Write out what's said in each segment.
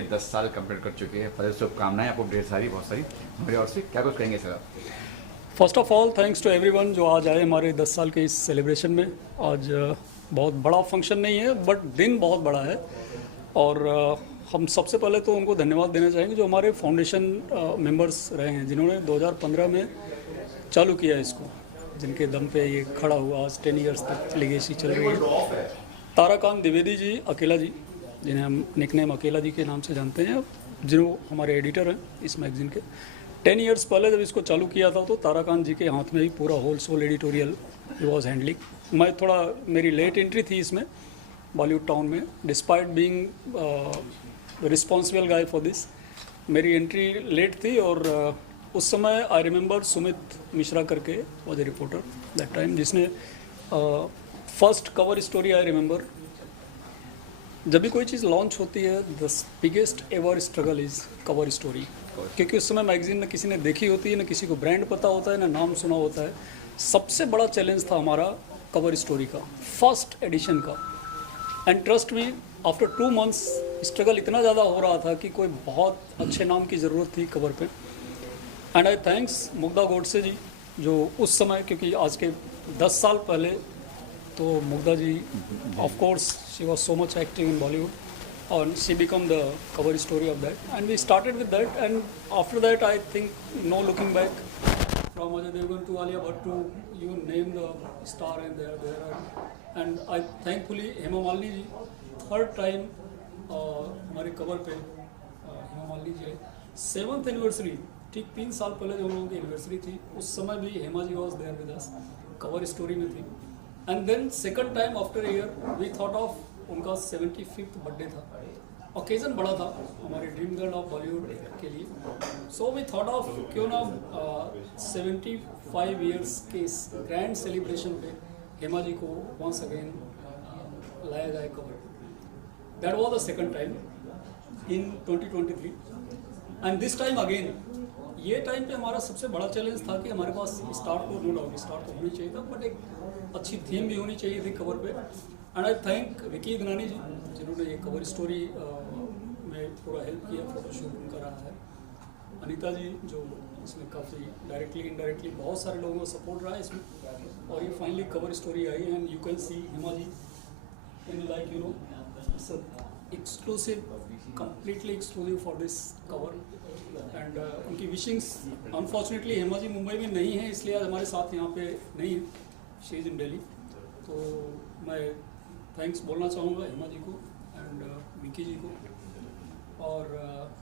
के 10 साल कंप्लीट कर चुके हैं। फर्स्ट शुभकामनाएं आपको ढेर सारी, बहुत सारी। मेरी ओर से क्या कुछ कहेंगे सर आप? First of all thanks to everyone जो आज आए हमारे 10 साल के इस सेलिब्रेशन में। आज बहुत बड़ा फंक्शन नहीं है बट दिन बहुत बड़ा है और हम सबसे पहले तो उनको धन्यवाद देना चाहेंगे जो हमारे फाउंडेशन मेंबर्स रहे हैं, जिन्होंने 2015 में चालू किया इसको, जिनके दम पे ये खड़ा हुआ। आज 10 ईयर्स तक लेगेसी चल रही है। ताराकांत द्विवेदी जी, अकेला जी, जिन्हें हम निकनेम अकेला जी के नाम से जानते हैं, जो हमारे एडिटर हैं इस मैगज़ीन के। 10 ईयर्स पहले जब इसको चालू किया था तो ताराकांत जी के हाथ में ही पूरा होल सोल एडिटोरियल ही वॉज हैंडलिंग। मैं थोड़ा, मेरी लेट एंट्री थी इसमें बॉलीवुड टाउन में, despite being responsible guy for this. मेरी एंट्री लेट थी और उस समय आई रिमेंबर सुमित मिश्रा करके was a reporter that time, जिसने first cover story I remember. जब भी कोई चीज़ लॉन्च होती है, the biggest ever struggle is cover story, क्योंकि उस समय मैगजीन न किसी ने देखी होती है, न किसी को ब्रांड पता होता है, न नाम सुना होता है। सबसे बड़ा चैलेंज था हमारा कवर स्टोरी का, फर्स्ट एडिशन का। And trust me, after 2 months struggle इतना ज़्यादा हो रहा था कि कोई बहुत अच्छे नाम की ज़रूरत थी कवर पे। And I thanks Mugdha Godse ji, जो उस समय, क्योंकि आज के 10 साल पहले तो Mugdha ji of course she was so much active in Bollywood and she became the cover story of that, and we started with that, and after that I think no looking back, from Ajay Devgan to Alia Bhatt to you name the star, and there and I thankfully Hema Malini ji third time हमारे cover पे Hema Malini ji 7th anniversary, ठीक 3 साल पहले जो हम लोगों की anniversary थी, उस समय भी Hema ji was there with us, cover story में थी। And then second time after year we thought of, उनका 75th बर्थडे था, ओकेजन बड़ा था हमारे ड्रीम गर्ल ऑफ बॉलीवुड के लिए। सो वी थॉट ऑफ क्यों ना 75 ईयर्स के इस ग्रैंड सेलिब्रेशन पे हेमा जी को वंस अगेन लाया जाए cover. That was the second time in 2023 and this time again. ये टाइम पे हमारा सबसे बड़ा चैलेंज था कि हमारे पास स्टार तो नो डाउट स्टार तो होनी चाहिए था, बट एक अच्छी थीम भी होनी चाहिए थी कवर पे। And I thank Vicky Idnani ji, जिन्होंने ये कवर स्टोरी में पूरा हेल्प किया, फोटोशूट उनका रहा है। अनीता जी, जो इसमें काफ़ी डायरेक्टली इनडायरेक्टली बहुत सारे लोगों का सपोर्ट रहा है इसमें, और ये finally cover story I. And you can see Hema ji in like you know exclusive, completely exclusive for this cover. And उनकी विशिंग्स, अनफॉर्चुनेटली हेमा जी मुंबई में नहीं है, इसलिए आज हमारे साथ यहाँ पे नहीं है, शी इज़ इन दिल्ली। तो मैं थैंक्स बोलना चाहूँगा हेमा जी को एंड विकी जी को। और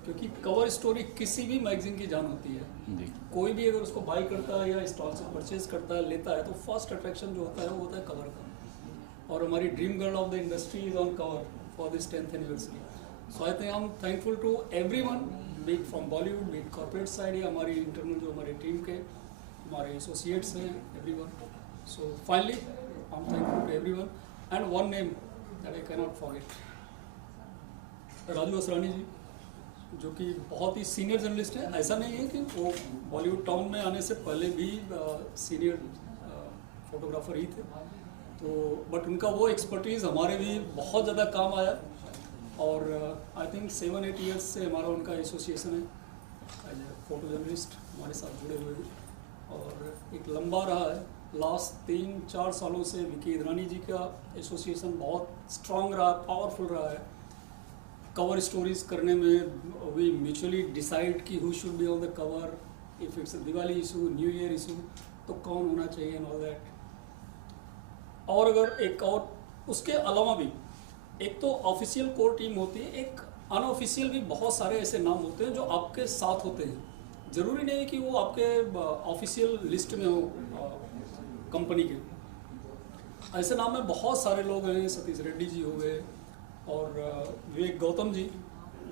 क्योंकि कवर स्टोरी किसी भी मैगजीन की जान होती है, कोई भी अगर उसको बाई करता है या स्टॉल से परचेज करता है, लेता है, तो फर्स्ट अट्रैक्शन जो होता है वो होता है कवर का। और हमारी dream girl of the industry is on cover for this 10th anniversary. So I think I am thankful to everyone, be it from Bollywood, be it corporate side, या हमारी इंटरनल जो हमारे टीम के हमारे associates हैं, everyone. So finally I am thankful to everyone. And one name that I cannot forget, Raju Asrani ji, जो कि बहुत ही सीनियर जर्नलिस्ट है। ऐसा नहीं है कि वो बॉलीवुड टाउन में आने से पहले भी सीनियर फोटोग्राफर ही थे, तो बट उनका वो एक्सपर्टीज़ हमारे भी बहुत ज़्यादा काम आया। और आई थिंक 7-8 ईयर्स से हमारा उनका एसोसिएशन है एज ए फोटो जर्नलिस्ट, हमारे साथ जुड़े हुए हैं, और एक लंबा रहा है। लास्ट 3-4 सालों से विकी इदरानी जी का एसोसिएशन बहुत स्ट्रांग रहा, पावरफुल रहा है कवर स्टोरीज करने में। वी म्यूचुअली डिसाइड कि who should be on the cover, if it's a Diwali issue, new year issue, तो कौन होना चाहिए एंड ऑल दैट। और अगर एक और उसके अलावा भी, एक तो ऑफिशियल कोर टीम होती है, एक अनऑफिशियल भी बहुत सारे ऐसे नाम होते हैं जो आपके साथ होते हैं। ज़रूरी नहीं है कि वो आपके ऑफिशियल लिस्ट में हो कंपनी के। ऐसे नाम में बहुत सारे लोग हैं, सतीश रेड्डी जी हो गए, और विवेक गौतम जी,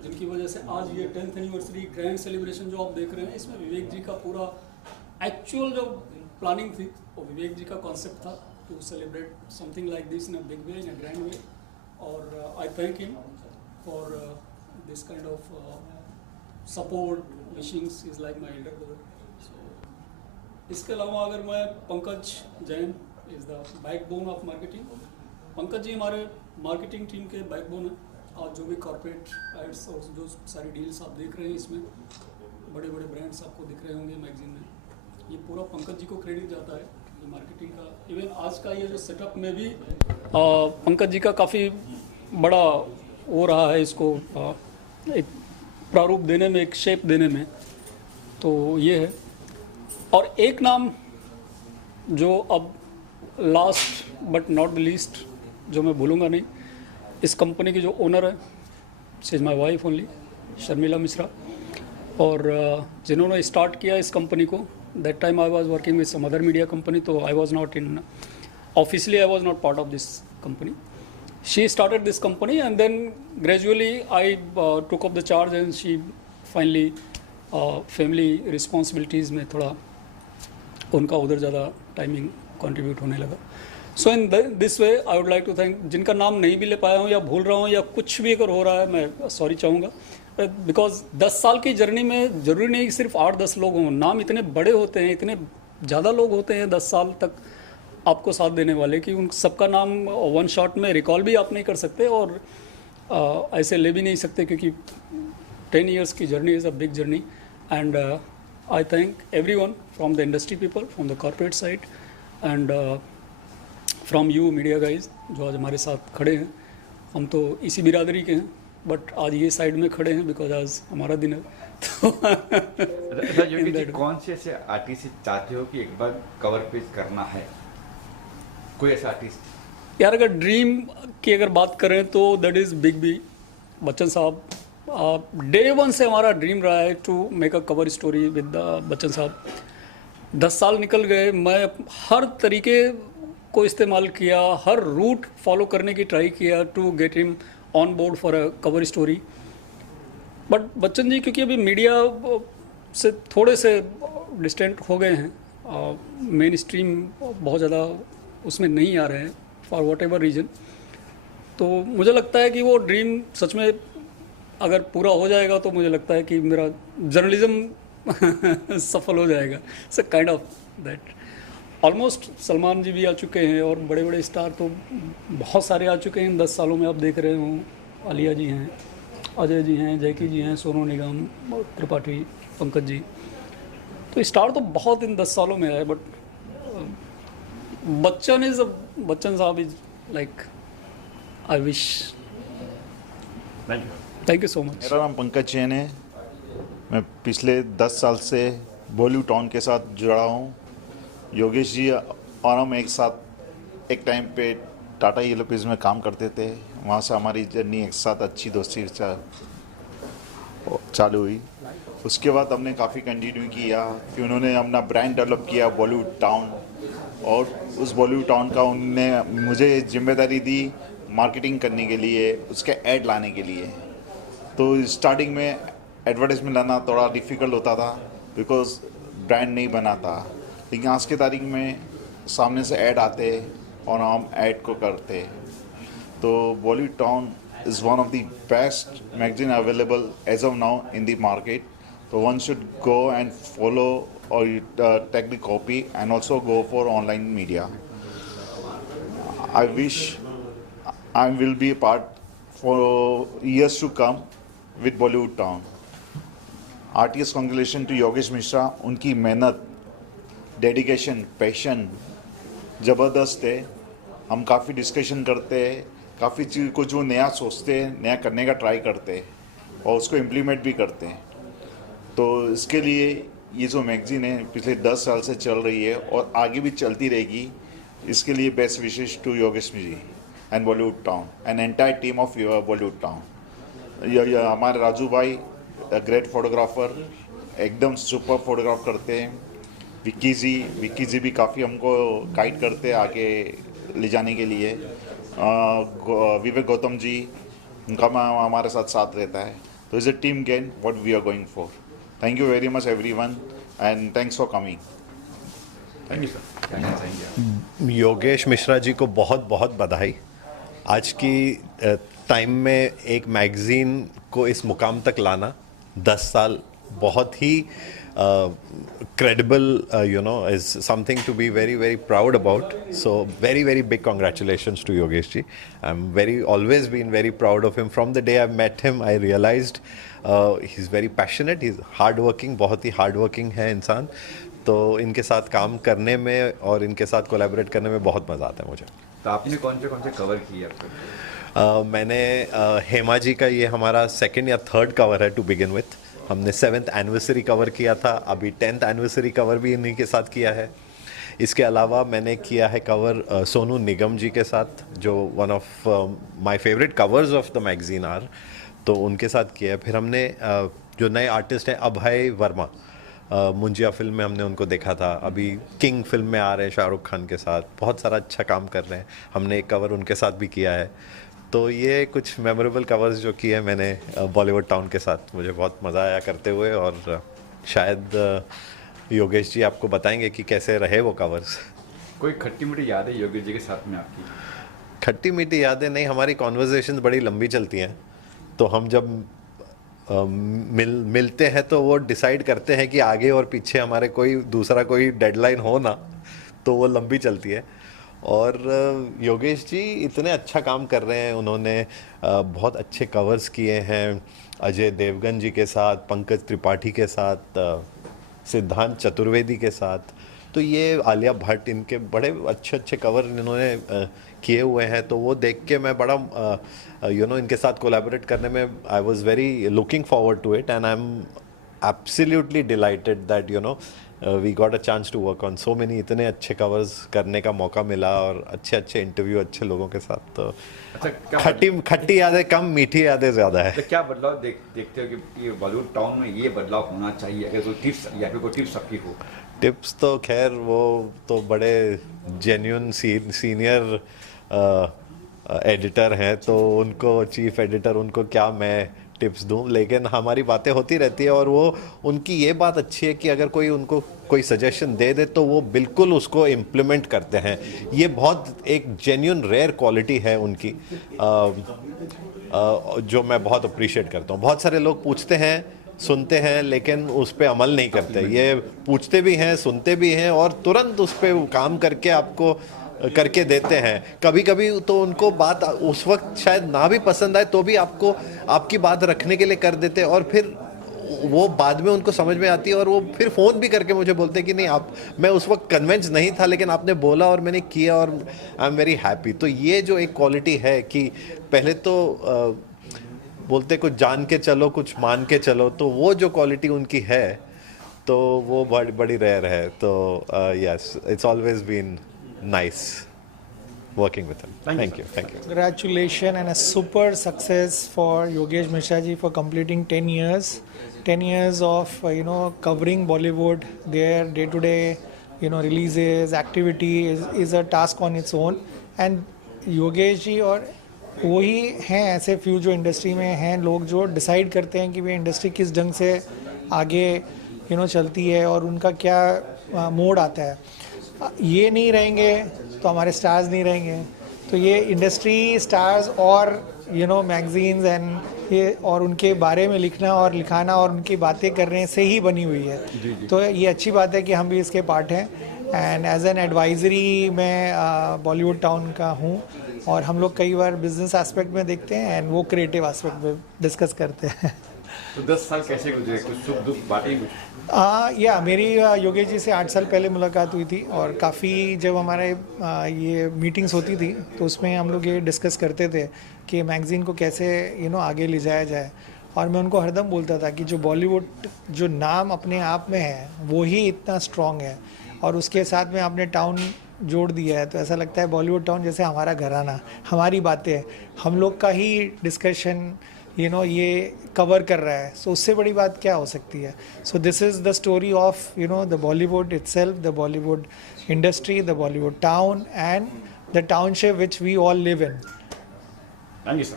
जिनकी वजह से आज ये 10th एनिवर्सरी ग्रैंड सेलिब्रेशन जो आप देख रहे हैं, इसमें विवेक जी का पूरा एक्चुअल जो प्लानिंग थी वो विवेक जी का कॉन्सेप्ट था, to celebrate something like this in a big way, in a grand way. और I thank him for this kind of support, wishings, is like my elder brother. इसके अलावा अगर मैं Pankaj Jain is the backbone of marketing. Pankaj ji हमारे marketing team के backbone हैं, आज जो भी कॉर्पोरेट एड्स और जो सारी डील्स आप देख रहे हैं इसमें बड़े बड़े ब्रांड्स आपको दिख रहे होंगे मैगजीन में, ये पूरा पंकज जी को क्रेडिट जाता है ये मार्केटिंग का। इवन आज का ये जो सेटअप में भी पंकज जी का काफ़ी बड़ा वो रहा है इसको एक प्रारूप देने में, एक शेप देने में, तो ये है। और एक नाम जो अब last but not the least जो मैं भूलूंगा नहीं, इस कंपनी की जो ओनर है, she is my wife only, Sharmila Mishra, और जिन्होंने स्टार्ट किया इस कंपनी को, that time I was working with some other media company, तो I was not in officially I was not part of this company. She started this company and then gradually I took up the charge and she finally family responsibilities में थोड़ा उनका उधर ज़्यादा timing contribute होने लगा. So in this way I would like to thank, जिनका नाम नहीं भी ले पाया हूँ या भूल रहा हूँ या कुछ भी अगर हो रहा है मैं सॉरी चाहूँगा, बिकॉज 10 साल की जर्नी में ज़रूरी नहीं कि सिर्फ 8-10 लोग हों, नाम इतने बड़े होते हैं, इतने ज़्यादा लोग होते हैं 10 साल तक आपको साथ देने वाले कि उन सबका नाम वन शॉट में रिकॉल भी आप नहीं कर सकते और ऐसे ले भी नहीं सकते, क्योंकि 10 years की journey is a big journey. And I thank everyone from the industry people, from the corporate side and from you media guys जो आज हमारे साथ खड़े हैं. हम तो इसी बिरादरी के हैं बट आज ये साइड में खड़े हैं बिकॉज आज हमारा दिन है. तो योगी जी कौन से ऐसे आर्टिस्ट चाहते हो कि एक बार कवर पेज करना है, कोई ऐसा आर्टिस्ट? यार अगर ड्रीम की अगर बात करें तो that is big B Bachchan साहब. डे वन से हमारा ड्रीम रहा है to make a cover story with Bachchan साहब. 10 साल निकल गए, मैं हर तरीके को इस्तेमाल किया, हर रूट फॉलो करने की ट्राई किया to get him on board for a cover story. But Bachchan ji क्योंकि अभी मीडिया से थोड़े से डिस्टेंट हो गए हैं, मेन स्ट्रीम बहुत ज़्यादा उसमें नहीं आ रहे हैं फॉर वॉट एवर रीज़न, तो मुझे लगता है कि वो ड्रीम सच में अगर पूरा हो जाएगा तो मुझे लगता है कि मेरा जर्नलिज्म सफल हो जाएगा. So kind of that. Almost Salman ji भी आ चुके हैं और बड़े बड़े स्टार तो बहुत सारे आ चुके हैं इन 10 सालों में. आप देख रहे हो आलिया जी हैं, अजय जी हैं, जैकी जी हैं, सोनू निगम, त्रिपाठी, पंकज जी, तो स्टार तो बहुत इन 10 सालों में आए. बट बच्चन साहब is like I wish. Thank you so much. मेरा नाम पंकज चैन है. मैं पिछले 10 साल से बॉलीवुड टाउन के साथ जुड़ा हूँ. योगेश जी और हम एक साथ एक टाइम पे टाटा येलोपीज में काम करते थे. वहाँ से हमारी जर्नी एक साथ अच्छी दोस्ती चालू हुई. उसके बाद हमने काफ़ी कंटिन्यू किया कि उन्होंने अपना ब्रांड डेवलप किया बॉलीवुड टाउन, और उस बॉलीवुड टाउन का उनने मुझे जिम्मेदारी दी मार्केटिंग करने के लिए, उसके ऐड लाने के लिए. तो स्टार्टिंग में एडवर्टाइजमेंट लाना थोड़ा डिफ़िकल्ट होता था बिकॉज ब्रांड नहीं बना था, लेकिन आज की तारीख में सामने से ऐड आते और हम ऐड को करते. तो Bollywood town is one of the best magazine available as of now in the market. So one should go and follow or take the copy and also go for online media. I wish I will be a part for years to come with Bollywood Town. Heartiest congratulations to Yogesh Mishra. उनकी मेहनत, dedication, passion ज़बरदस्त है. हम काफ़ी discussion करते हैं, काफ़ी चीज़ को जो नया सोचते हैं, नया करने का ट्राई करते हैं और उसको इम्प्लीमेंट भी करते हैं. तो इसके लिए ये जो मैगज़ीन है पिछले 10 साल से चल रही है और आगे भी चलती रहेगी. इसके लिए best wishes to Yogesh ji and Bollywood town and entire team of Bollywood town. हमारे राजू भाई ग्रेट फोटोग्राफर, एकदम सुपर फोटोग्राफ करते हैं. विक्की जी भी काफ़ी हमको गाइड करते हैं आगे ले जाने के लिए. विवेक गौतम जी, उनका हमारे साथ रहता है. तो is a team gain what we are going for. Thank you very much everyone and thanks for coming. Thank you sir. कहना चाहेंगे? योगेश मिश्रा जी को बहुत बहुत बधाई. आज की टाइम में एक मैगज़ीन को इस मुकाम तक लाना, 10 साल बहुत ही credible, is something to be very, very proud about. So very, very big congratulations to Yogesh ji. I'm always been very proud of him. From the day I met him, I realized he's very passionate, he's hard working, बहुत ही hard working है इंसान. तो इनके साथ काम करने में और इनके साथ कोलैबोरेट करने में बहुत मज़ा आता है मुझे. तो आपने कौन से कवर किए अब तक? मैंने हेमा जी का ये हमारा 2nd या 3rd कवर है टू बिगिन विथ. हमने 7th एनिवर्सरी कवर किया था, अभी 10th एनिवर्सरी कवर भी इन्हीं के साथ किया है. इसके अलावा मैंने किया है कवर सोनू निगम जी के साथ, जो one of my favourite covers of the magazine are, तो उनके साथ किया है. फिर हमने जो नए आर्टिस्ट हैं अभय वर्मा, मुंजिया फिल्म में हमने उनको देखा था, अभी किंग फिल्म में आ रहे हैं शाहरुख खान के साथ, बहुत सारा अच्छा काम कर रहे हैं. हमने एक कवर उनके साथ भी किया है. तो ये कुछ मेमोरेबल कवर्स जो किए मैंने बॉलीवुड टाउन के साथ, मुझे बहुत मज़ा आया करते हुए. और शायद योगेश जी आपको बताएंगे कि कैसे रहे वो कवर्स. कोई खट्टी मीठी याद है योगेश जी के साथ में आपकी? खट्टी मीठी यादें नहीं, हमारी कॉन्वर्जेशन बड़ी लंबी चलती हैं. तो हम जब मिलते हैं तो वो डिसाइड करते हैं कि आगे और पीछे हमारे कोई डेडलाइन हो ना, तो वो लंबी चलती है. और योगेश जी इतने अच्छा काम कर रहे हैं, उन्होंने बहुत अच्छे कवर्स किए हैं अजय देवगन जी के साथ, पंकज त्रिपाठी के साथ, सिद्धांत चतुर्वेदी के साथ. तो ये आलिया भट्ट, इनके बड़े अच्छे कवर इन्होंने किए हुए हैं. तो वो देख के मैं बड़ा इनके साथ कोलैबोरेट करने में I was very looking forward to it, and I am absolutely delighted that we got a chance to work on so many. इतने अच्छे कवर्स करने का मौका मिला और अच्छे इंटरव्यू अच्छे लोगों के साथ. तो अच्छा, खट्टी यादें कम, मीठी यादें ज़्यादा है. तो क्या बदलाव देखते हो कि ये बॉलीवुड टाउन में ये बदलाव होना चाहिए? अगर कोई टिप्स या फिर कोई टिप्स आपकी हो? टिप्स तो खैर वो तो बड़े जेन्युइन सीनियर एडिटर हैं, तो उनको चीफ एडिटर, उनको क्या मैं टिप्स दूं. लेकिन हमारी बातें होती रहती है, और वो उनकी ये बात अच्छी है कि अगर कोई उनको कोई सजेशन दे दे तो वो बिल्कुल उसको इम्प्लीमेंट करते हैं. ये बहुत एक जेन्युइन रेयर क्वालिटी है उनकी, जो मैं बहुत अप्रिशिएट करता हूँ. बहुत सारे लोग पूछते हैं, सुनते हैं, लेकिन उस पर अमल नहीं करते. ये पूछते भी हैं, सुनते भी हैं, और तुरंत उस पर काम करके देते हैं. कभी कभी तो उनको बात उस वक्त शायद ना भी पसंद आए तो भी आपकी बात रखने के लिए कर देते हैं, और फिर वो बाद में उनको समझ में आती है, और वो फिर फ़ोन भी करके मुझे बोलते हैं कि नहीं, मैं उस वक्त कन्विंस नहीं था, लेकिन आपने बोला और मैंने किया, और आई एम वेरी हैप्पी. तो ये जो एक क्वालिटी है कि पहले तो बोलते कुछ जान के चलो, कुछ मान के चलो, तो वो जो क्वालिटी उनकी है तो वो बड़ी रेयर है. तो yes, it's always been nice working with him. Thank you. Congratulations and a super success for Yogesh Mishra ji for completing 10 years. 10 years of covering Bollywood. Their day-to-day releases, activity is a task on its own. And Yogesh ji और वही हैं ऐसे few जो industry में हैं लोग जो decide करते हैं कि वे इंडस्ट्री किस ढंग से आगे चलती है और उनका क्या मोड आता है. ये नहीं रहेंगे तो हमारे स्टार्स नहीं रहेंगे. तो ये इंडस्ट्री, स्टार्स और मैगजीन्स एंड ये और उनके बारे में लिखना और लिखाना और उनकी बातें करने से ही बनी हुई है. तो ये अच्छी बात है कि हम भी इसके पार्ट हैं. एंड एज एन एडवाइजरी मैं बॉलीवुड टाउन का हूँ, और हम लोग कई बार बिजनेस एस्पेक्ट में देखते हैं एंड वो क्रिएटिव एस्पेक्ट में डिस्कस करते हैं. तो 10 साल कैसे गुजरे? कुछ सुख दुख बातें कुछ? या मेरी योगेश जी से 8 साल पहले मुलाकात हुई थी, और काफ़ी जब हमारे ये मीटिंग्स होती थी तो उसमें हम लोग ये डिस्कस करते थे कि मैगज़ीन को कैसे आगे ले जाया जाए. और मैं उनको हरदम बोलता था कि जो बॉलीवुड जो नाम अपने आप में है वो ही इतना स्ट्रॉन्ग है, और उसके साथ में आपने टाउन जोड़ दिया है, तो ऐसा लगता है बॉलीवुड टाउन जैसे हमारा घराना, हमारी बातें, हम लोग का ही डिस्कशन ये कवर कर रहा है. सो उससे बड़ी बात क्या हो सकती है. So this is the story of the Bollywood itself, the Bollywood industry, the Bollywood town and the township which we all live in. Thank you sir.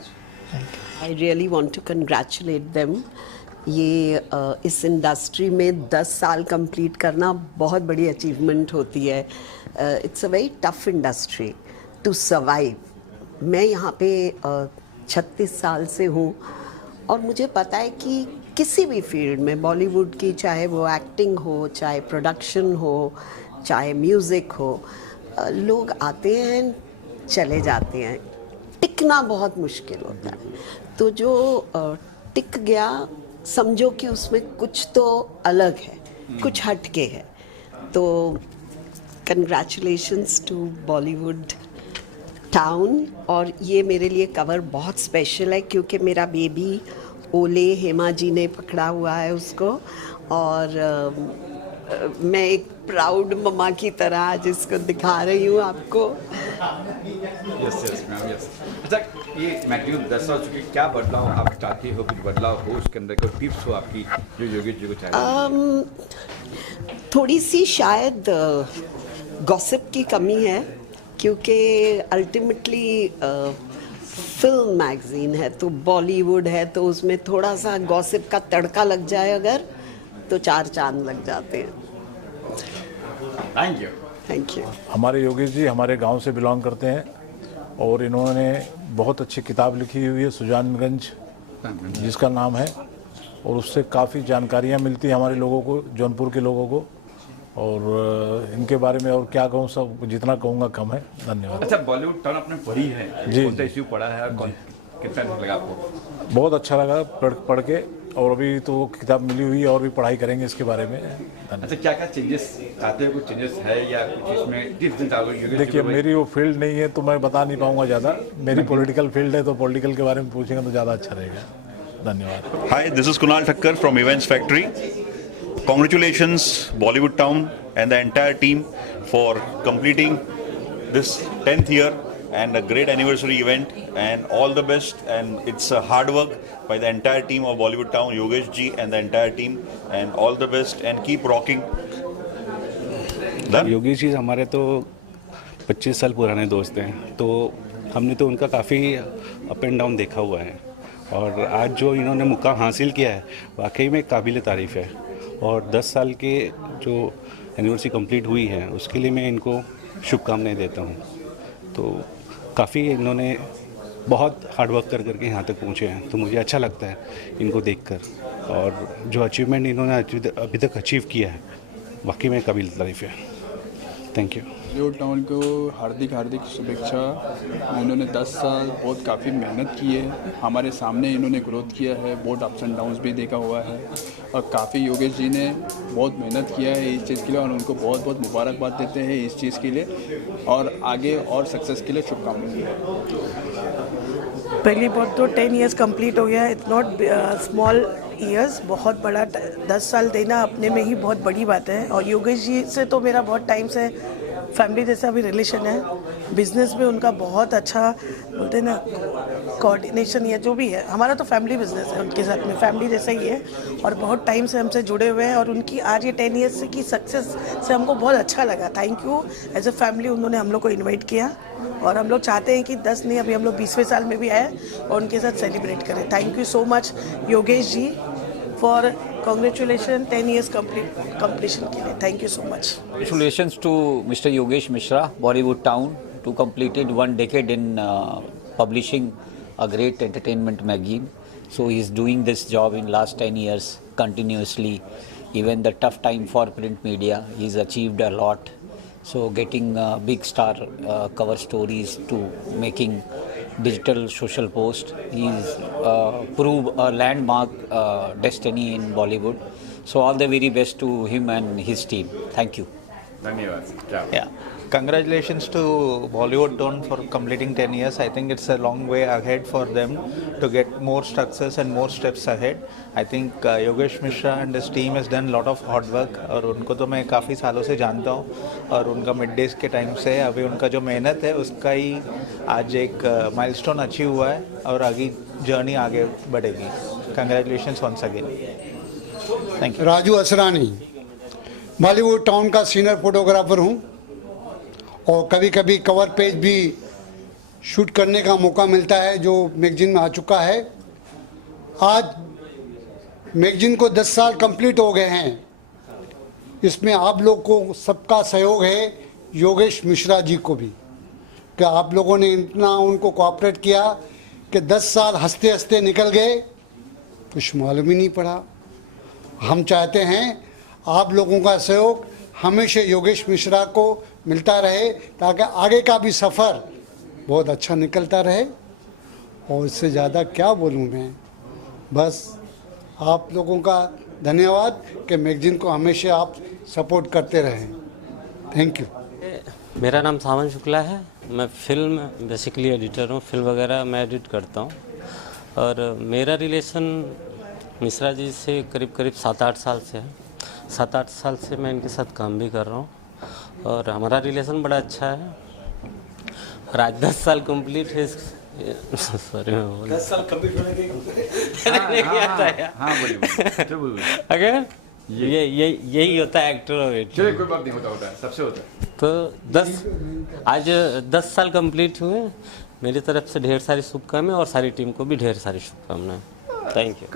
I really want to congratulate them. ये इस industry में 10 साल complete करना बहुत बड़ी achievement होती है. It's a very tough industry to survive. मैं यहाँ पे 36 साल से हूँ, और मुझे पता है कि किसी भी फील्ड में, बॉलीवुड की, चाहे वो एक्टिंग हो, चाहे प्रोडक्शन हो, चाहे म्यूज़िक हो, लोग आते हैं चले जाते हैं, टिकना बहुत मुश्किल होता है। तो जो टिक गया, समझो कि उसमें कुछ तो अलग है, कुछ हटके है। तो कंग्रेचुलेशंस टू बॉलीवुड टाउन। और ये मेरे लिए कवर बहुत स्पेशल है क्योंकि मेरा बेबी ओले हेमा जी ने पकड़ा हुआ है उसको, और मैं एक प्राउड मम्मा की तरह आज इसको दिखा रही हूँ आपको। Yes ma'am, yes. अच्छा, ये मैगजीन 10 साल चुकी, क्या बदलाव आप चाहती हो, कुछ बदलाव हो उसके अंदर, कोई टिप्स हो आपकी जो योगेश जी को चाहिए? थोड़ी सी शायद गॉसिप की कमी है क्योंकि अल्टीमेटली फिल्म मैगजीन है, तो बॉलीवुड है, तो उसमें थोड़ा सा गॉसिप का तड़का लग जाए अगर, तो 4 चांद लग जाते हैं। Thank you. Thank you. हमारे योगेश जी हमारे गांव से बिलोंग करते हैं और इन्होंने बहुत अच्छी किताब लिखी हुई है सुजानगंज जिसका नाम है, और उससे काफ़ी जानकारियां मिलती हैं हमारे लोगों को, जौनपुर के लोगों को। और इनके बारे में और क्या कहूँ, सब जितना कहूँगा कम है। धन्यवाद। अच्छा, बॉलीवुड टाउन आपने पढ़ी है, जी। कौन सा इश्यू पढ़ा है और कितना अच्छा लगा आपको? बहुत अच्छा लगा पढ़ के, और अभी तो किताब मिली हुई है और भी पढ़ाई करेंगे इसके बारे में। अच्छा, क्या क्या चेंजेस चाहते हो, कुछ चेंजेस है या कुछ इसमें टिप्स देना चाहोगे योगेश जी देखिए, को? मेरी वो फील्ड नहीं है तो मैं बता नहीं पाऊंगा ज़्यादा। मेरी पॉलिटिकल फील्ड है तो पॉलिटिकल के बारे में पूछेंगे तो ज़्यादा अच्छा रहेगा। धन्यवाद। Hi, this is Kunal Thakkar from Events Factory. Congratulations, Bollywood Town and the entire team for completing this 10th year and a great anniversary event, and all the best. And it's a hard work by the entire team of Bollywood Town, Yogesh ji and the entire team, and all the best and keep rocking. Done? Yogesh ji हमारे तो 25 साल पुराने दोस्त हैं, तो हमने तो उनका काफ़ी अप एंड डाउन देखा हुआ है, और आज जो इन्होंने मुकाम हासिल किया है वाकई में काबिल तारीफ़ है। और 10 साल के जो एनिवर्सरी कंप्लीट हुई है उसके लिए मैं इनको शुभकामनाएं देता हूँ। तो काफ़ी इन्होंने बहुत हार्ड वर्क कर करके यहाँ तक पहुँचे हैं, तो मुझे अच्छा लगता है इनको देखकर, और जो अचीवमेंट इन्होंने अभी तक अचीव किया है वाकई में काबिल तारीफ़ है। Thank you. बॉलीवुड टाउन को हार्दिक हार्दिक शुभेच्छा। इन्होंने 10 साल बहुत काफ़ी मेहनत की है, हमारे सामने इन्होंने ग्रोथ किया है, बहुत अप्स एंड डाउन्स भी देखा हुआ है, और काफ़ी योगेश जी ने बहुत मेहनत किया है इस चीज़ के लिए, और उनको बहुत बहुत मुबारकबाद देते हैं इस चीज़ के लिए, और आगे और सक्सेस के लिए शुभकामनाएं। पहली बात तो 10 इयर्स कंप्लीट हो गया। इट्स नॉट स्मॉल ईयर्स, बहुत बड़ा 10 साल देना अपने में ही बहुत बड़ी बात है। और योगेश जी से तो मेरा बहुत टाइम से फैमिली जैसा भी रिलेशन है। बिजनेस में उनका बहुत अच्छा, बोलते हैं ना, कोऑर्डिनेशन या जो भी है, हमारा तो फैमिली बिजनेस है, उनके साथ में फैमिली जैसा ही है, और बहुत टाइम से हमसे जुड़े हुए हैं। और उनकी आज ये 10 ईयर्स की सक्सेस से हमको बहुत अच्छा लगा। Thank you. As a family उन्होंने हम लोग को इन्वाइट किया, और हम लोग चाहते हैं कि 10 नहीं, अभी हम लोग 20वें साल में भी आए और उनके साथ सेलिब्रेट करें। Thank you so much Yogesh ji for congratulations 10 years completion के लिए। Thank you so much. Congratulations to Mr. Yogesh Mishra, Bollywood Town, to completed 1 decade in publishing a great entertainment magazine. So he is doing this job in last 10 years continuously. Even the tough time for print media, he's achieved a lot. So getting big star cover stories to making digital social post, he's proved a landmark destiny in Bollywood. So all the very best to him and his team. Thank you. धन्यवाद। Yeah. Congratulations to Bollywood Town for completing 10 years. I think it's a long way ahead for them to get more success and more steps ahead. I think Yogesh Mishra and his team has done a lot of hard work, और उनको तो मैं काफ़ी सालों से जानता हूँ, और उनका मिड डेज के टाइम से अभी उनका जो मेहनत है उसका ही आज एक माइलस्टोन अचीव हुआ है, और आगे जर्नी आगे बढ़ेगी। Congratulations once again. Thank you. Raju Asrani, Bollywood town का सीनियर फोटोग्राफर हूँ, और कभी कभी कवर पेज भी शूट करने का मौका मिलता है जो मैगजीन में आ चुका है। आज मैगजीन को 10 साल कंप्लीट हो गए हैं। इसमें आप लोग को सबका सहयोग है, योगेश मिश्रा जी को भी, कि आप लोगों ने इतना उनको कोऑपरेट किया कि 10 साल हंसते हंसते निकल गए, कुछ मालूम ही नहीं पड़ा। हम चाहते हैं आप लोगों का सहयोग हमेशा योगेश मिश्रा को मिलता रहे ताकि आगे का भी सफ़र बहुत अच्छा निकलता रहे। और इससे ज़्यादा क्या बोलूँ मैं, बस आप लोगों का धन्यवाद कि मैगजीन को हमेशा आप सपोर्ट करते रहें। Thank you. मेरा नाम सावन शुक्ला है। मैं फिल्म बेसिकली एडिटर हूँ, फिल्म वगैरह मैं एडिट करता हूँ। और मेरा रिलेशन मिश्रा जी से करीब करीब 7-8 साल से है। 7-8 साल से मैं इनके साथ काम भी कर रहा हूँ और हमारा रिलेशन बड़ा अच्छा है। और आज 10 साल कंप्लीट है। सॉरी मैं बोल 10 साल कंप्लीट होने के हाँ बोलिए अगर यही होता है एक्टर और एडिटर। चलिए कोई बात नहीं, होता है, सबसे होता है। तो आज 10 साल कंप्लीट हुए। मेरी तरफ से ढेर सारी शुभकामनाएं और सारी टीम को भी ढेर सारी शुभकामनाएं। Thank you.